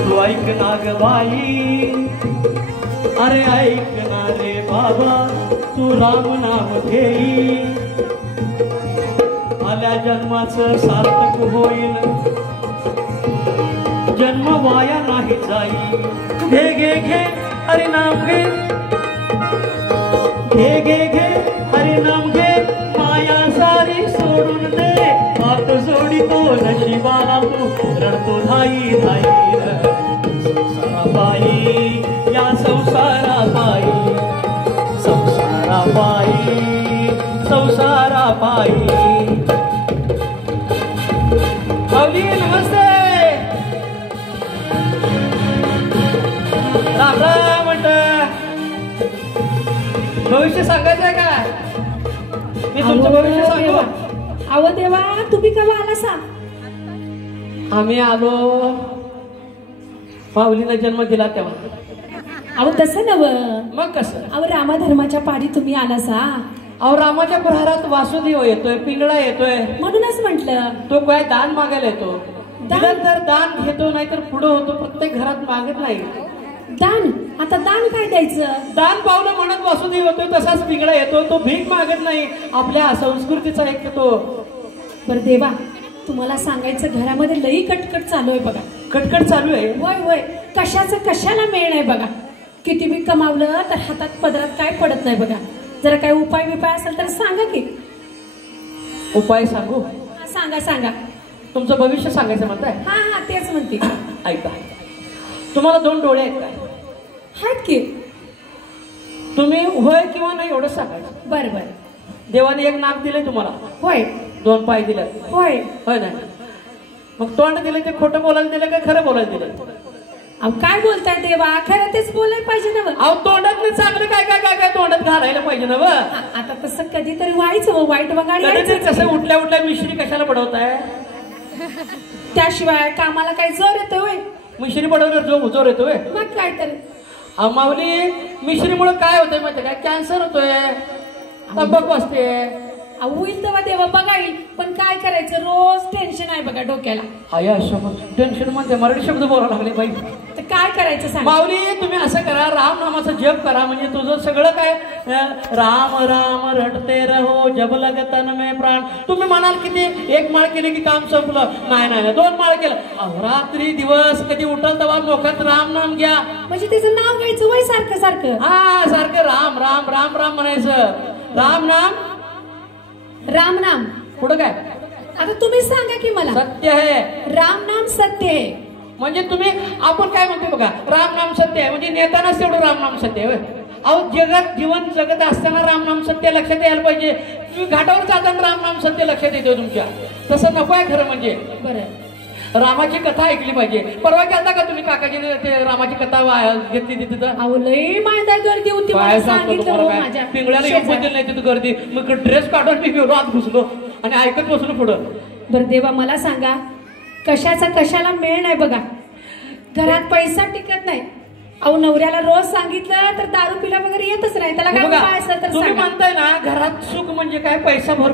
तू ऐक ना ग बाई, अरे ऐक ना रे बाबा, तू राम नाम घेई, आल्या जन्माचं सार्थक होईल, जन्म वाया नाही जाई। घे घे घे हरि नाम घे, घे घे घे हरि नाम घे, माया सारी सोडून दे, हात जोडितो नशिबाला तू रडतो धाई धाई। संसारापायी या संसारापायी, संसारापायी संसारापायी। माऊली नमस्ते, राम राम म्हणत। भविष्य सांगायचंय का? मी तुमचं भविष्य सांगू? अहो देवा, तुम्ही केव्हा आला सा? आम्ही आलो माऊलीला जन्म दिला तेव्हा। अहो तसं नव, मग कसं? अहो रामा धर्माच्या पारी तुम्ही आला सा। अहो रामाच्या प्रहारात वासुदेव येतोय, पिंगळा येतोय, म्हणूनच म्हंटल तो काय दान मागायला येतो। दिलं तर दान घेतो, नाहीतर पुढे होतो, प्रत्येक घरात मागत नाही दान। आता दान काय द्यायचं? दान पावलं म्हणत वासुदेव येतोय, तसाच पिंगळा येतो, तो भीक मागत नाही, आपल्या संस्कृतीचा एक तो। बर देवा, तुम्हाला सांगायचं घरामध्ये लई कटकट चालू आहे बघा। कटकट चालू आहे? वय वय, कशाचं कशाला मेळ आहे बघा। किती बी कमावलं तर हातात पदरात काय पडत नाही बघा। जरा काय उपाय बिपाय असेल तर सांगा की। उपाय सांगू? सांगा सांगा। तुमचं भविष्य सांगायचं म्हणताय? हा हा, तेच म्हणते। ऐका, तुम्हाला 2 डोळे आहेत काय? आहेत की। तुम्ही होय किंवा नाही एवढं सांगायचं। बर बर। देवाने एक नाक दिलंय तुम्हाला, होय। 2 पाय दिले, होय होय ना? मग तोंड दिले ते खोटं बोलायला दिलं का खरं बोलायला दिलं? अहो काय बोलताय देवा, खरं तेच बोलायला पाहिजे ना। अहो तोंडात चांगलं काय काय काय काय तोंडात घालायला पाहिजे ना? आता तसं कधीतरी व्हायचं, वाईट वगाडी कसं उठल्या उठल्या मिश्री कशाला पडवताय? त्याशिवाय कामाला काही जोर येतोय होय? मिश्री पडवल्यावर जोर येतोय? मग काय तर। माऊली, मिश्रीमुळे काय होतंय माहिती काय? कॅन्सर होतोय, तंबाखू असते। होईल तेव्हा देवा बघा येईल, पण काय करायचं, रोज टेन्शन आहे बघा डोक्याला। आया टेन्शन मध्ये मराठी शब्द बोलायला लागले बाई। तर काय करायचं सांग माऊली? तुम्ही असं करा, राम नामाचा जप करा, म्हणजे तुझं सगळं काय राम राम रटते रहो जब लग तन में प्राण। तुम्ही म्हणाल किती 1 माळ केली की काम संपलं? नाही नाही, 2 माळ केलं। रात्री दिवस कधी उठल तेव्हा लोकात राम नाम घ्या, म्हणजे त्याचं नाव घ्यायचं वय सारखं सारखं। हा, सारखं राम राम राम राम म्हणायचं। राम नाम राम नाम पुढं काय? आता तुम्ही सांगा की मला। सत्य आहे, राम नाम सत्य आहे। म्हणजे तुम्ही, आपण काय म्हणतो बघा, राम नाम सत्य आहे म्हणजे नेतानाच तेवढं राम नाम सत्य आहे। अहो जगात जीवन जगत असताना राम नाम सत्य लक्षात यायला पाहिजे। तुम्ही घाटावर जाताना राम नाम सत्य लक्षात येतो तुमच्या, तसं नको आहे खरं म्हणजे। बरं, रामाची कथा ऐकली पाहिजे। परवा गेलता का तुम्ही काकाजीने ते रामाची कथा घेतली तिथं? अहो लई मायदा गर्दी होती, काय सांगितलं माझ्या पिंगळ्याला येऊन बदल नाही तिथं गर्दी। मग ड्रेस काढून मी आत घुसलो आणि ऐकत बसलो पुढं। बरं देवा, मला सांगा, कशाचा कशाला मेळ नाही बघा। घरात पैसा टिकत नाही। अहो नवऱ्याला रोज सांगितलं तर दारू पिला वगैरे येतच नाही, त्याला काय उपाय असेल तर तुम्ही सांगा। म्हणताय ना घरात सुख म्हणजे काय? पैसा भर